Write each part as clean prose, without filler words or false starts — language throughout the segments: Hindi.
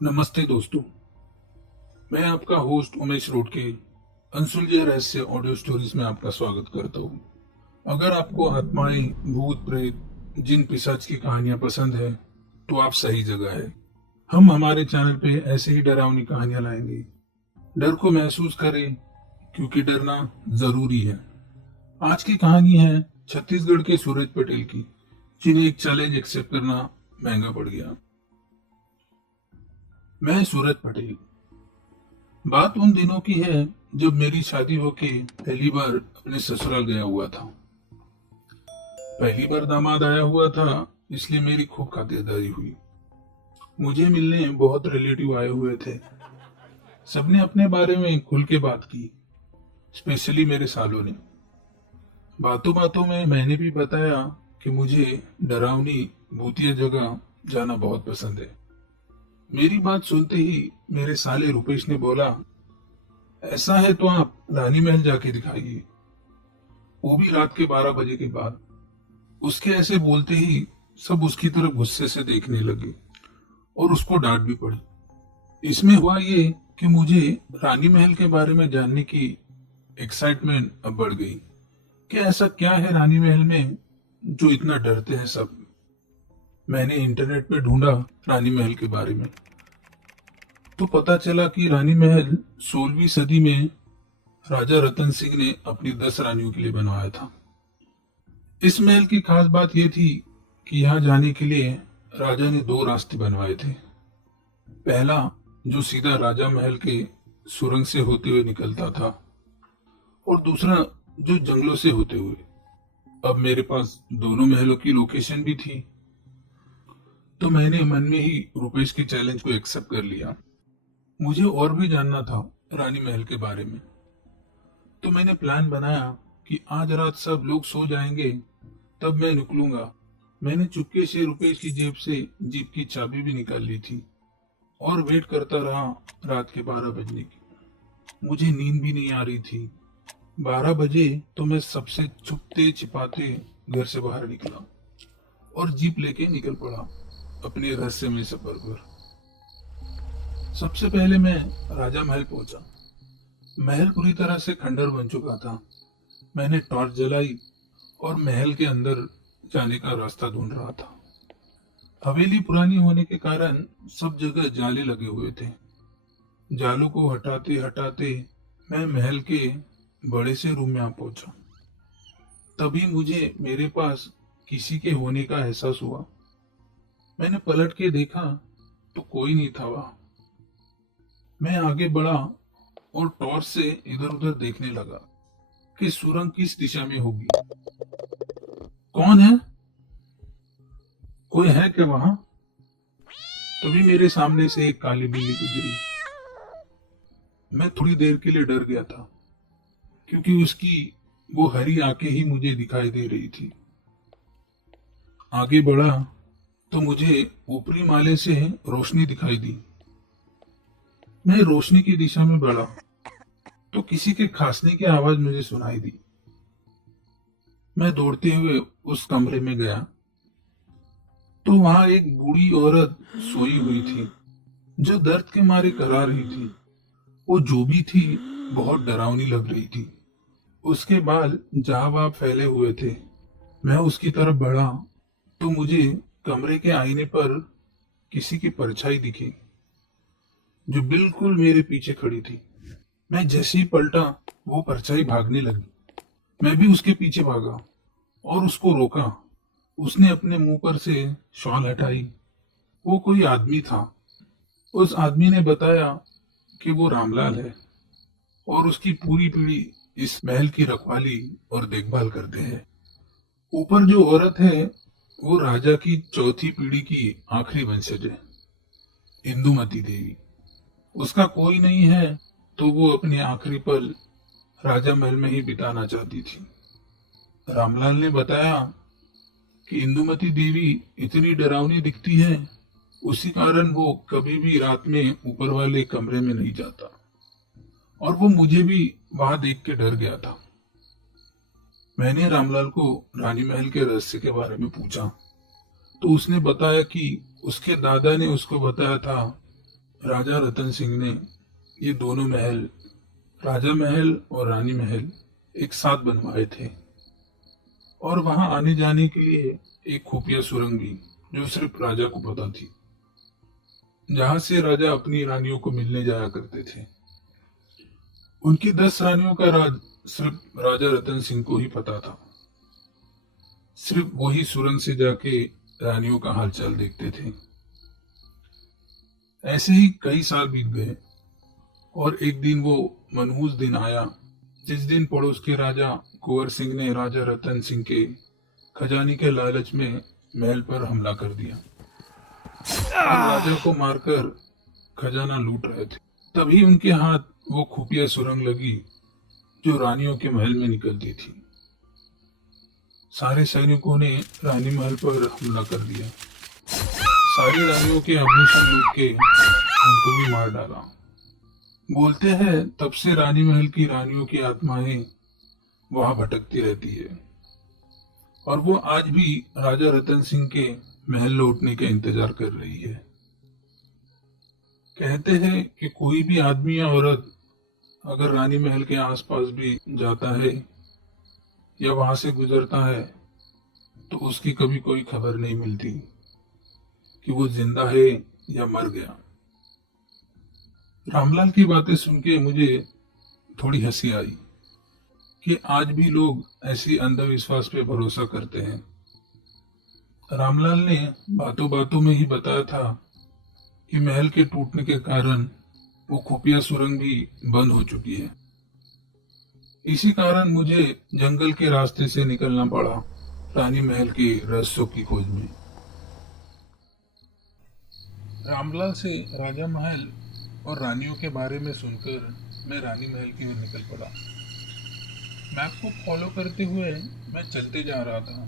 नमस्ते दोस्तों। मैं आपका होस्ट उमेश रोडके अनसुलझे रहस्य ऑडियो स्टोरीज में आपका स्वागत करता हूँ। अगर आपको आत्माएं, भूत प्रेत, जिन पिशाच की कहानियां पसंद है तो आप सही जगह है। हम हमारे चैनल पे ऐसे ही डरावनी कहानियां लाएंगे। डर को महसूस करें, क्योंकि डरना जरूरी है। आज की कहानी है छत्तीसगढ़ के सूरज पटेल की, जिन्हें एक चैलेंज एक्सेप्ट करना महंगा पड़ गया। मैं सूरज पटेल। बात उन दिनों की है जब मेरी शादी होके पहली बार अपने ससुराल गया हुआ था। पहली बार दामाद आया हुआ था, इसलिए मेरी खूब खातिरदारी हुई। मुझे मिलने बहुत रिलेटिव आए हुए थे। सबने अपने बारे में खुल के बात की, स्पेशली मेरे सालों ने। बातों बातों में मैंने भी बताया कि मुझे डरावनी भूतिया जगह जाना बहुत पसंद है। मेरी बात सुनते ही मेरे साले रुपेश ने बोला, ऐसा है तो आप रानी महल जाके दिखाइए, वो भी रात के 12 बजे के बाद। उसके ऐसे बोलते ही सब उसकी तरफ गुस्से से देखने लगे और उसको डांट भी पड़ी। इसमें हुआ ये कि मुझे रानी महल के बारे में जानने की एक्साइटमेंट अब बढ़ गई कि ऐसा क्या है रानी महल में जो इतना डरते हैं सब। मैंने इंटरनेट पे ढूंढा रानी महल के बारे में, तो पता चला कि रानी महल 16वीं सदी में राजा रतन सिंह ने अपनी 10 रानियों के लिए बनवाया था। इस महल की खास बात यह थी कि यहाँ जाने के लिए राजा ने 2 रास्ते बनवाए थे। पहला, जो सीधा राजा महल के सुरंग से होते हुए निकलता था, और दूसरा जो जंगलों से होते हुए। अब मेरे पास दोनों महलों की लोकेशन भी थी, तो मैंने मन में ही रुपेश के चैलेंज को एक्सेप्ट कर लिया। मुझे और भी जानना था रानी महल के बारे में, तो मैंने प्लान बनाया कि आज रात सब लोग सो जाएंगे तब मैं निकलूंगा। मैंने चुपके से रुपेश की जेब से जीप की चाबी भी निकाल ली थी और वेट करता रहा रात के 12 बजने की। मुझे नींद भी नहीं आ रही थी। 12 बजे तो मैं सबसे छुपते छिपाते घर से बाहर निकला और जीप लेके निकल पड़ा अपने रहस्यमय सफर पर। सबसे पहले मैं राजा महल पहुंचा। महल पूरी तरह से खंडर बन चुका था। मैंने टॉर्च जलाई और महल के अंदर जाने का रास्ता ढूंढ रहा था। हवेली पुरानी होने के कारण सब जगह जाले लगे हुए थे। जालों को हटाते हटाते मैं महल के बड़े से रूम में आ पहुंचा। तभी मुझे मेरे पास किसी के होने का एहसास हुआ। मैंने पलट के देखा तो कोई नहीं था वहां। मैं आगे बढ़ा और टॉर्च से इधर उधर देखने लगा कि सुरंग किस दिशा में होगी। कौन है? कोई है क्या वहां? तभी मेरे सामने से एक काली बिल्ली गुजरी। मैं थोड़ी देर के लिए डर गया था, क्योंकि उसकी वो हरी आंखें ही मुझे दिखाई दे रही थी। आगे बढ़ा तो मुझे ऊपरी माले से रोशनी दिखाई दी। मैं रोशनी की दिशा में बढ़ा तो किसी के खांसने की आवाज मुझे सुनाई दी। मैं दौड़ते हुए उस कमरे में गया तो वहां एक बूढ़ी औरत सोई हुई थी, जो दर्द के मारे करा रही थी। वो जो भी थी बहुत डरावनी लग रही थी। उसके बाल जहां वहां फैले हुए थे। मैं उसकी तरफ बढ़ा तो मुझे कमरे के आईने पर किसी की परछाई दिखी, जो बिल्कुल मेरे पीछे खड़ी थी। मैं जैसे ही पलटा, वो परछाई भागने लगी। मैं भी उसके पीछे भागा और उसको रोका। उसने अपने मुंह पर से शॉल हटाई। वो कोई आदमी था। उस आदमी ने बताया कि वो रामलाल है और उसकी पूरी पीढ़ी इस महल की रखवाली और देखभाल करते हैं। ऊपर जो औरत है वो राजा की चौथी पीढ़ी की आखिरी वंशज है, इंदुमती देवी। उसका कोई नहीं है, तो वो अपने आखिरी पल राजा महल में ही बिताना चाहती थी। रामलाल ने बताया कि इंदुमती देवी इतनी डरावनी दिखती है, उसी कारण वो कभी भी रात में ऊपर वाले कमरे में नहीं जाता, और वो मुझे भी वहां देख के डर गया था। मैंने रामलाल को रानी महल के रहस्य के बारे में पूछा तो उसने बताया कि उसके दादा ने उसको बताया था राजा रतन सिंह ने ये दोनों महल, राजा महल और रानी महल, एक साथ बनवाए थे और वहां आने जाने के लिए एक खुफिया सुरंग भी, जो सिर्फ राजा को पता थी, जहां से राजा अपनी रानियों को मिलने जाया करते थे। उनकी 10 रानियों का राज सिर्फ राजा रतन सिंह को ही पता था। सिर्फ वही सुरंग से जाके रानियों का हालचाल देखते थे। ऐसे ही कई साल बीत गए और एक दिन वो मनहूस दिन आया जिस दिन पड़ोस के राजा कुंवर सिंह ने राजा रतन सिंह के खजाने के लालच में महल पर हमला कर दिया और राजा को मारकर खजाना लूट रहे थे। तभी उनके हाथ वो खुफिया सुरंग लगी जो रानियों के महल में निकलती थी। सारे सैनिकों ने रानी महल पर हमला कर दिया। सारी रानियों के आभूषण लूट के उनको भी मार डाला। बोलते हैं तब से रानी महल की रानियों की आत्माएं वहां भटकती रहती है और वो आज भी राजा रतन सिंह के महल लौटने का इंतजार कर रही है। कहते हैं कि कोई भी आदमी या औरत अगर रानी महल के आसपास भी जाता है या वहां से गुजरता है तो उसकी कभी कोई खबर नहीं मिलती कि वो जिंदा है या मर गया। रामलाल की बातें सुन के मुझे थोड़ी हंसी आई कि आज भी लोग ऐसी अंधविश्वास पे भरोसा करते हैं। रामलाल ने बातों बातों में ही बताया था कि महल के टूटने के कारण वो खुफिया सुरंग भी बंद हो चुकी है। इसी कारण मुझे जंगल के रास्ते से निकलना पड़ा रानी महल के रहस्यों की खोज में। रामलाल से राजा महल और रानियों के बारे में सुनकर मैं रानी महल की ओर निकल पड़ा। मैप को फॉलो करते हुए मैं चलते जा रहा था।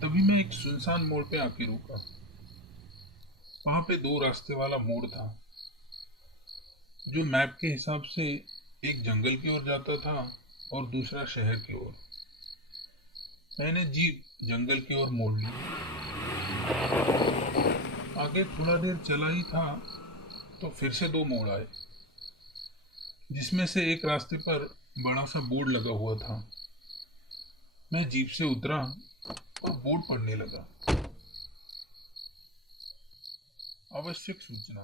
तभी मैं एक सुनसान मोड़ पे आके रुका। वहां पे 2 रास्ते वाला मोड़ था जो मैप के हिसाब से एक जंगल की ओर जाता था और दूसरा शहर की ओर। मैंने जीप जंगल की ओर मोड़ ली। आगे थोड़ा देर चला ही था तो फिर से 2 मोड़ आए जिसमें से एक रास्ते पर बड़ा सा बोर्ड लगा हुआ था। मैं जीप से उतरा और बोर्ड पढ़ने लगा। आवश्यक सूचना,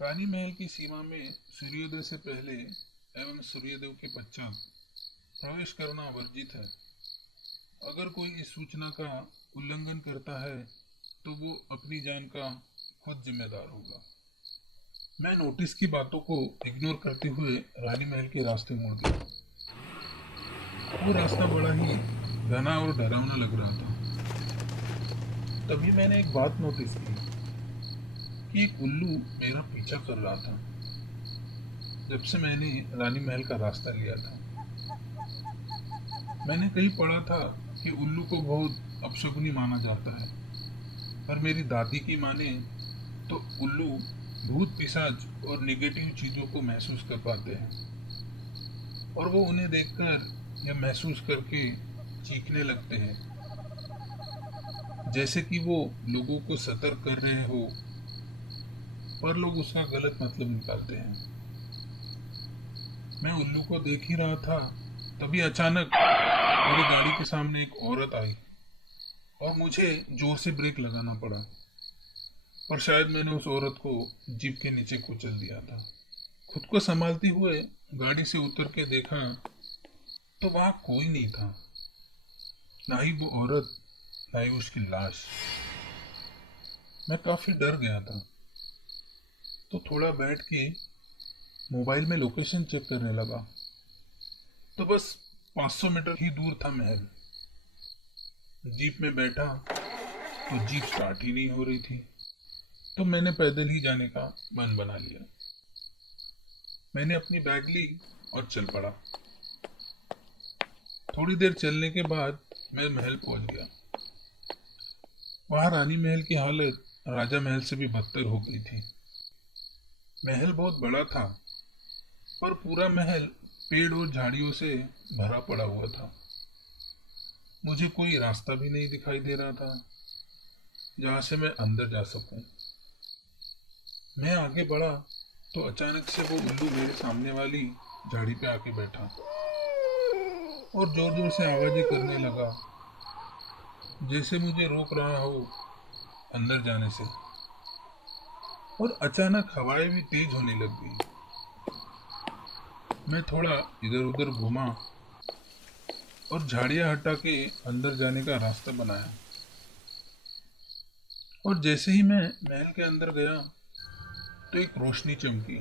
रानी महल की सीमा में सूर्योदय से पहले एवं सूर्योदय के पश्चात प्रवेश करना वर्जित है। अगर कोई इस सूचना का उल्लंघन करता है तो वो अपनी जान का खुद जिम्मेदार होगा। मैं नोटिस की बातों को इग्नोर करते हुए रानी महल के रास्ते मुड़ गया। वो रास्ता बड़ा ही घना और डरावना लग रहा था। तभी मैंने एक बात नोटिस की कि एक उल्लू मेरा पीछा कर रहा था जब से मैंने रानी महल का रास्ता लिया था। मैंने कहीं पढ़ा था कि उल्लू को बहुत अपशकुनी माना जाता है, पर मेरी दादी की माने तो उल्लू भूत पिशाच और नेगेटिव चीजों को महसूस कर पाते हैं और वो उन्हें देखकर या महसूस करके चीखने लगते हैं, जैसे कि वो लोगों को सतर्क कर रहे हो, पर लोग उसका गलत मतलब निकालते हैं। मैं उल्लू को देख ही रहा था, तभी अचानक मेरी गाड़ी के सामने एक औरत आई और मुझे जोर से ब्रेक लगाना पड़ा, पर शायद मैंने उस औरत को जीप के नीचे कुचल दिया था। खुद को संभालते हुए गाड़ी से उतर के देखा तो वहां कोई नहीं था, ना ही वो औरत, ना ही उसकी लाश। मैं काफी डर गया था तो थोड़ा बैठ के मोबाइल में लोकेशन चेक करने लगा तो बस 500 मीटर ही दूर था महल। जीप में बैठा तो जीप स्टार्ट ही नहीं हो रही थी, तो मैंने पैदल ही जाने का मन बना लिया। मैंने अपनी बैग ली और चल पड़ा। थोड़ी देर चलने के बाद मैं महल पहुंच गया। वहां रानी महल की हालत राजा महल से भी बदतर हो गई थी। महल बहुत बड़ा था, पर पूरा महल पेड़ और झाड़ियों से भरा पड़ा हुआ था। मुझे कोई रास्ता भी नहीं दिखाई दे रहा था जहां से मैं अंदर जा सकूं। मैं आगे बढ़ा तो अचानक से वो उल्लू मेरे सामने वाली झाड़ी पे आके बैठा और जोर जोर से आवाजें करने लगा, जैसे मुझे रोक रहा हो अंदर जाने से। और अचानक हवाएं भी तेज होने लग गई। मैं थोड़ा इधर उधर घूमा और झाड़ियां हटा के अंदर जाने का रास्ता बनाया। और जैसे ही मैं महल के अंदर गया तो एक रोशनी चमकी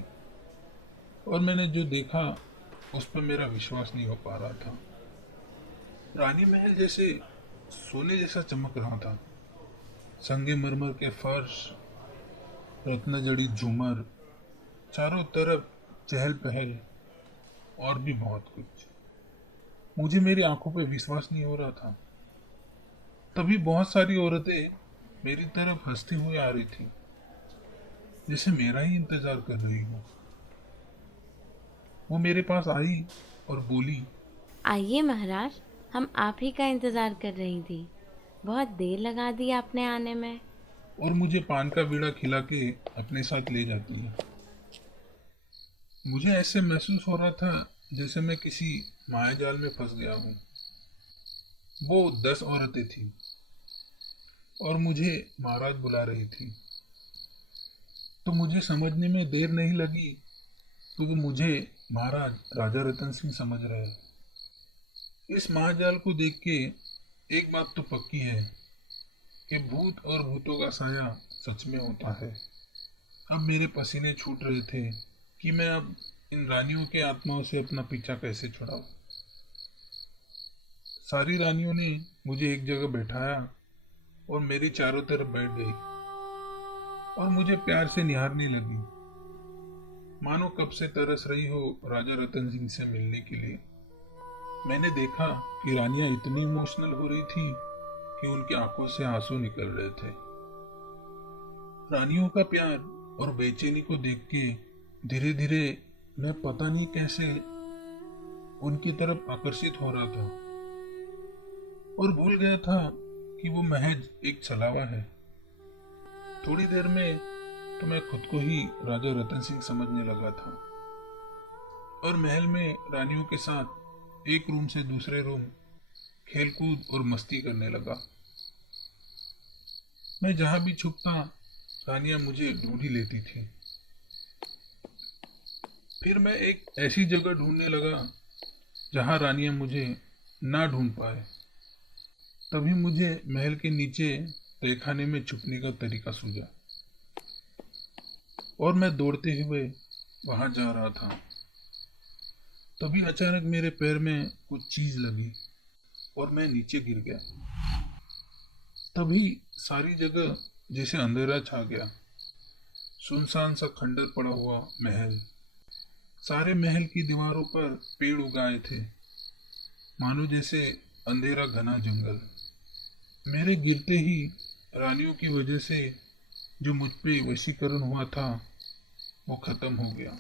और मैंने जो देखा उस पर मेरा विश्वास नहीं हो पा रहा था। रानी महल जैसे सोने जैसा चमक रहा था। संगमरमर के फर्श, रत्न जड़ी झूमर, चारों तरफ चहल पहल और भी बहुत कुछ। मुझे मेरी आंखों पे विश्वास नहीं हो रहा था। तभी बहुत सारी औरतें मेरी तरफ हंसती हुई आ रही थी, जैसे मेरा ही इंतजार कर रही हो। वो मेरे पास आई और बोली, आइए महाराज, हम आप ही का इंतजार कर रही थी। बहुत देर लगा दी आपने आने में। और मुझे पान का बीड़ा खिला के अपने साथ ले जाती है। मुझे ऐसे महसूस हो रहा था जैसे मैं किसी मायाजाल में फंस गया हूँ। वो 10 औरतें थी और मुझे महाराज बुला रही थी। तो मुझे समझने में देर नहीं लगी क्योंकि मुझे महाराज राजा रतन सिंह समझ रहे हैं। इस महाजाल को देख के एक बात तो पक्की है कि भूत और भूतों का साया सच में होता है। अब मेरे पसीने छूट रहे थे कि मैं अब इन रानियों के आत्माओं से अपना पीछा कैसे छुड़ाऊं। सारी रानियों ने मुझे एक जगह बैठाया और मेरी चारों तरफ बैठ गई और मुझे प्यार से निहारने लगी, मानो कब से तरस रही हो राजा रतन सिंह से मिलने के लिए। मैंने देखा कि रानियां इतनी इमोशनल हो रही थी कि उनकी आंखों से आंसू निकल रहे थे। रानियों का प्यार और बेचैनी को देख के धीरे धीरे मैं पता नहीं कैसे उनकी तरफ आकर्षित हो रहा था और भूल गया था कि वो महज एक छलावा है। थोड़ी देर में तो मैं खुद को ही राजा रतन सिंह समझने लगा था और महल में रानियों के साथ एक रूम से दूसरे रूम खेलकूद और मस्ती करने लगा। मैं जहां भी छुपता रानियां मुझे ढूंढ ही लेती थी। फिर मैं एक ऐसी जगह ढूंढने लगा जहां रानियां मुझे ना ढूंढ पाए। तभी मुझे महल के नीचे तहखाने में छुपने का तरीका सूझा और मैं दौड़ते हुए वहां जा रहा था। तभी अचानक मेरे पैर में कुछ चीज लगी और मैं नीचे गिर गया। तभी सारी जगह जैसे अंधेरा छा गया। सुनसान सा खंडर पड़ा हुआ महल, सारे महल की दीवारों पर पेड़ उगाए थे, मानो जैसे अंधेरा घना जंगल। मेरे गिरते ही रानियों की वजह से जो मुझ पे वशीकरण हुआ था वो खत्म हो गया।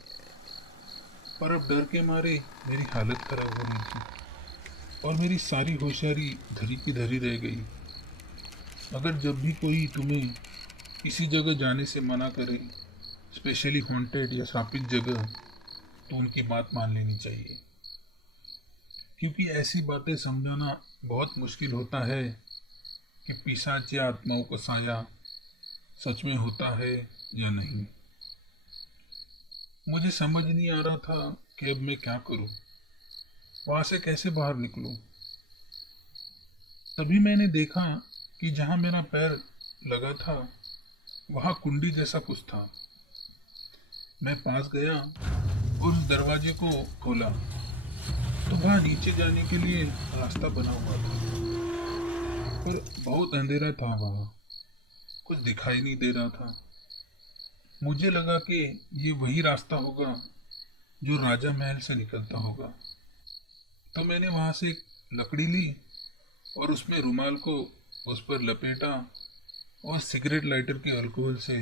पर अब डर के मारे मेरी हालत खराब हो रही थी और मेरी सारी होशियारी धरी की धरी रह गई। अगर जब भी कोई तुम्हें किसी जगह जाने से मना करे, स्पेशली हॉन्टेड या श्रापित जगह, तो उनकी बात मान लेनी चाहिए, क्योंकि ऐसी बातें समझाना बहुत मुश्किल होता है कि पिशाच या आत्माओं का साया सच में होता है या नहीं। मुझे समझ नहीं आ रहा था कि अब मैं क्या करूं, वहां से कैसे बाहर निकलूं। तभी मैंने देखा कि जहां मेरा पैर लगा था वहां कुंडी जैसा कुछ था। मैं पास गया और उस दरवाजे को खोला तो वहां नीचे जाने के लिए रास्ता बना हुआ था, पर बहुत अंधेरा था। वहां कुछ दिखाई नहीं दे रहा था। मुझे लगा कि ये वही रास्ता होगा जो राजा महल से निकलता होगा। तो मैंने वहां से एक लकड़ी ली और उसमें रुमाल को उस पर लपेटा और सिगरेट लाइटर के अल्कोहल से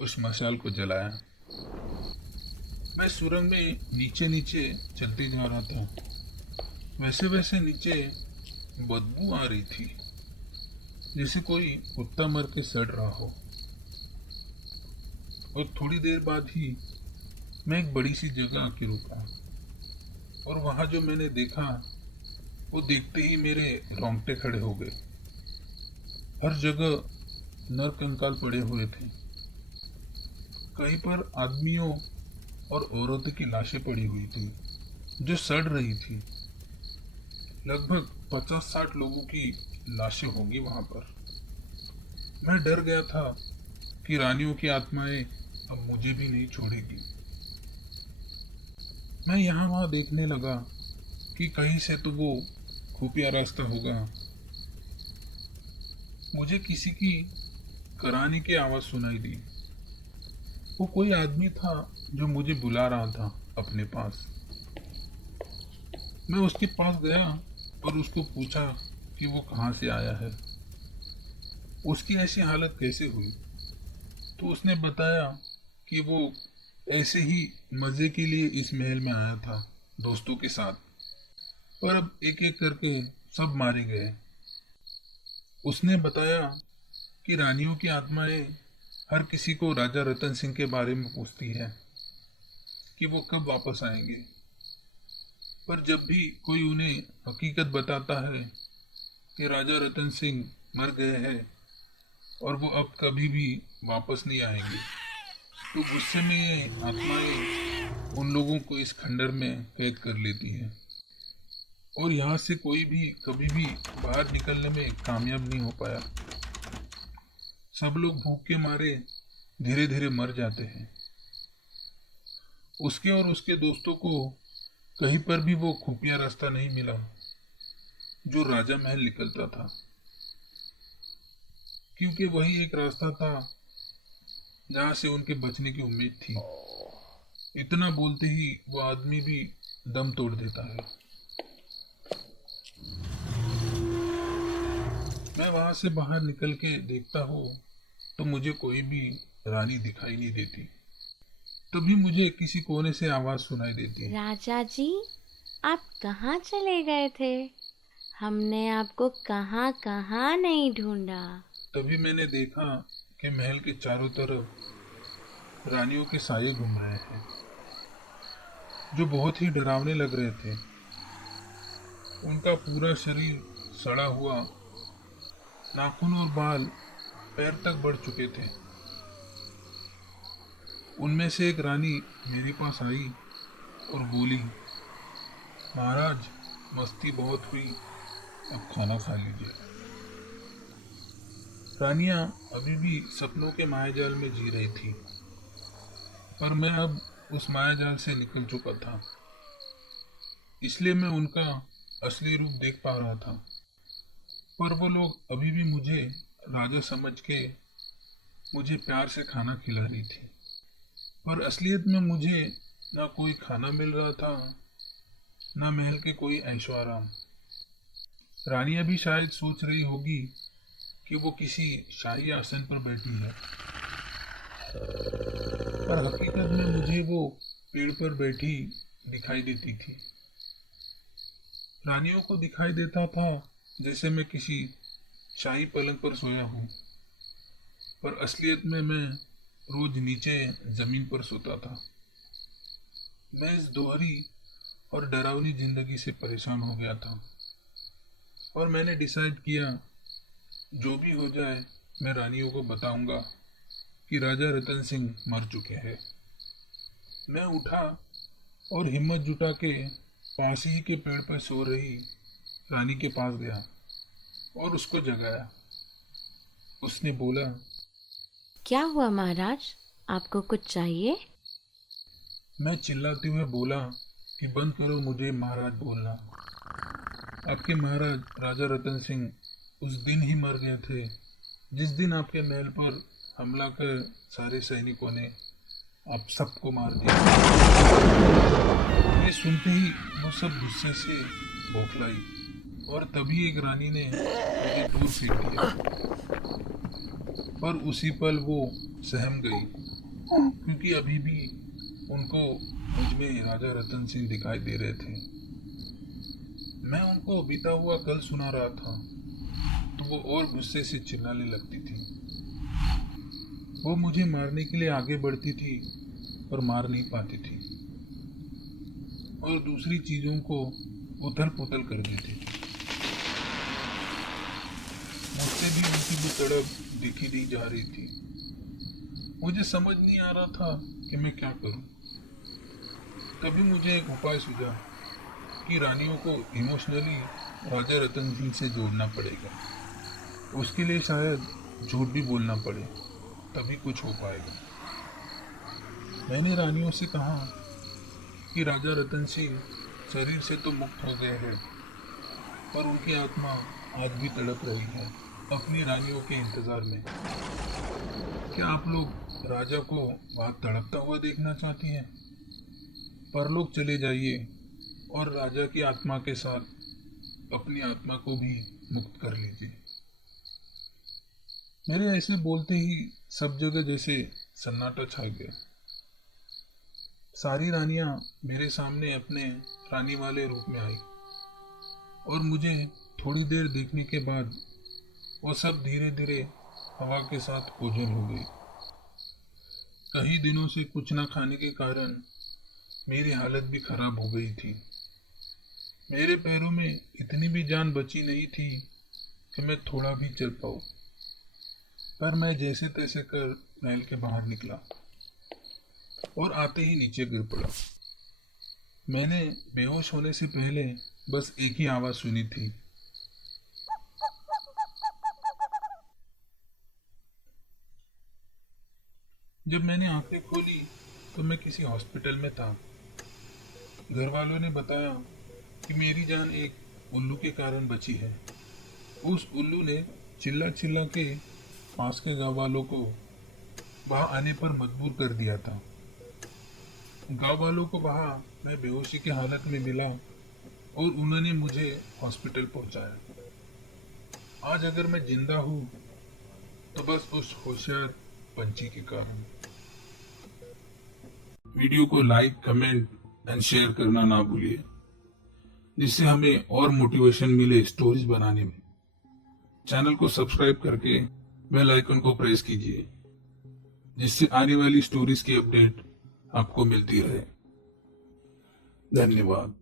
उस मशाल को जलाया। मैं सुरंग में नीचे नीचे चलते जा रहा था। वैसे वैसे नीचे बदबू आ रही थी, जैसे कोई कुत्ता मर के सड़ रहा हो। और थोड़ी देर बाद ही मैं एक बड़ी सी जगह आके रुका, और वहां जो मैंने देखा वो देखते ही मेरे रोंगटे खड़े हो गए। हर जगह नर कंकाल पड़े हुए थे। कहीं पर आदमियों और औरतों की लाशें पड़ी हुई थी जो सड़ रही थी। लगभग 50-60 लोगों की लाशें होंगी वहां पर। मैं डर गया था कि रानियों की आत्माएं अब मुझे भी नहीं छोड़ेगी। मैं यहाँ वहां देखने लगा कि कहीं से तो वो खुफिया रास्ता होगा। मुझे किसी की कराने की आवाज सुनाई दी। वो कोई आदमी था जो मुझे बुला रहा था अपने पास। मैं उसके पास गया और उसको पूछा कि वो कहाँ से आया है, उसकी ऐसी हालत कैसे हुई। तो उसने बताया कि वो ऐसे ही मजे के लिए इस महल में आया था दोस्तों के साथ, पर अब एक एक करके सब मारे गए। उसने बताया कि रानियों की आत्माएं हर किसी को राजा रतन सिंह के बारे में पूछती है कि वो कब वापस आएंगे, पर जब भी कोई उन्हें हकीकत बताता है कि राजा रतन सिंह मर गए हैं और वो अब कभी भी वापस नहीं आएंगे, तो गुस्से में ये आत्माएं उन लोगों को इस खंडर में कैद कर लेती है, और यहाँ से कोई भी कभी भी बाहर निकलने में कामयाब नहीं हो पाया। सब लोग भूख के मारे धीरे धीरे मर जाते हैं। उसके और उसके दोस्तों को कहीं पर भी वो खुफिया रास्ता नहीं मिला जो राजा महल निकलता था, क्योंकि वही एक रास्ता था जहां से उनके बचने की उम्मीद थी। इतना बोलते ही वो आदमी भी दम तोड़ देता है। मैं वहां से बाहर निकल के देखता हूँ तो मुझे कोई भी रानी दिखाई नहीं देती। तभी मुझे किसी कोने से आवाज सुनाई देती है, राजा जी, आप कहाँ चले गए थे? हमने आपको कहाँ कहाँ नहीं ढूंढा। तभी मैंने देखा कि महल के चारों तरफ रानियों के साये घूम रहे हैं जो बहुत ही डरावने लग रहे थे। उनका पूरा शरीर सड़ा हुआ, नाखून और बाल पैर तक बढ़ चुके थे। उनमें से एक रानी मेरे पास आई और बोली, महाराज, मस्ती बहुत हुई, अब खाना खा लीजिए। रानियां अभी भी सपनों के मायाजाल में जी रही थी, पर मैं अब उस मायाजाल से निकल चुका था, इसलिए मैं उनका असली रूप देख पा रहा था। पर वो लोग अभी भी मुझे राजा समझ के मुझे प्यार से खाना खिला रही थी, पर असलियत में मुझे ना कोई खाना मिल रहा था, ना महल के कोई ऐशो आराम। रानी अभी शायद सोच रही होगी कि वो किसी शाही आसन पर बैठी है, पर हकीकत में मुझे वो पेड़ पर बैठी दिखाई देती थी। रानियों को दिखाई देता था जैसे मैं किसी शाही पलंग पर सोया हूँ, पर असलियत में मैं रोज नीचे जमीन पर सोता था। मैं इस दोहरी और डरावनी जिंदगी से परेशान हो गया था, और मैंने डिसाइड किया जो भी हो जाए मैं रानियों को बताऊंगा कि राजा रतन सिंह मर चुके हैं। मैं उठा और हिम्मत जुटा के पास ही के पेड़ पर सो रही रानी के पास गया और उसको जगाया। उसने बोला, क्या हुआ महाराज, आपको कुछ चाहिए? मैं चिल्लाते हुए बोला कि बंद करो मुझे महाराज बोलना। आपके महाराज राजा रतन सिंह उस दिन ही मर गए थे जिस दिन आपके महल पर हमला कर सारे सैनिकों ने आप सबको मार दिया। ये सुनते ही वो सब गुस्से से बौखलाई, और तभी एक रानी ने मुझे दूर फेंक दिया, पर उसी पल वो सहम गई, क्योंकि अभी भी उनको मुझ में राजा रतन सिंह दिखाई दे रहे थे। मैं उनको बीता हुआ कल सुना रहा था तो वो और गुस्से से चिल्लाने लगती थी। वो मुझे मारने के लिए आगे बढ़ती थी और मार नहीं पाती थी और दूसरी चीजों को उथल पुथल कर देती थी। मुझसे भी उनकी भी तड़प दिखी दी जा रही थी। मुझे समझ नहीं आ रहा था कि मैं क्या करूं। तभी मुझे एक उपाय सूझा कि रानियों को इमोशनली राजा रतन सिंह से जोड़ना पड़ेगा। उसके लिए शायद झूठ भी बोलना पड़े, तभी कुछ हो पाएगा। मैंने रानियों से कहा कि राजा रतन सिंह शरीर से तो मुक्त हो गए हैं, पर उनकी आत्मा आज भी तड़प रही है अपनी रानियों के इंतजार में। क्या आप लोग राजा को वहां तड़पता हुआ देखना चाहती हैं? परलोक चले जाइए और राजा की आत्मा के साथ अपनी आत्मा को भी मुक्त कर लीजिए। मेरे ऐसे बोलते ही सब जगह जैसे सन्नाटा छा गया। सारी रानियां मेरे सामने अपने रानी वाले रूप में आई और मुझे थोड़ी देर देखने के बाद वो सब धीरे धीरे हवा के साथ ओझल हो गई। कई दिनों से कुछ न खाने के कारण मेरी हालत भी खराब हो गई थी। मेरे पैरों में इतनी भी जान बची नहीं थी कि मैं थोड़ा भी चल पाऊं, पर मैं जैसे तैसे कर महल के बाहर निकला और आते ही नीचे गिर पड़ा। मैंने बेहोश होने से पहले बस एक ही आवाज सुनी थी, जब मैंने आंखें खोली तो मैं किसी हॉस्पिटल में था। घर वालों ने बताया कि मेरी जान एक उल्लू के कारण बची है। उस उल्लू ने चिल्ला चिल्ला के पास के गांव वालों को वहां आने पर मजबूर कर दिया था। गांव वालों को वहां मैं बेहोशी की हालत में मिला और उन्होंने मुझे हॉस्पिटल पहुंचाया। आज अगर मैं जिंदा हूं तो बस उस होशियार पंछी के कारण। वीडियो को लाइक, कमेंट एंड शेयर करना ना भूलिए, जिससे हमें और मोटिवेशन मिले स्टोरीज बनाने में। चैनल को सब्सक्राइब करके बेल आइकन को प्रेस कीजिए, जिससे आने वाली स्टोरीज की अपडेट आपको मिलती रहे। धन्यवाद।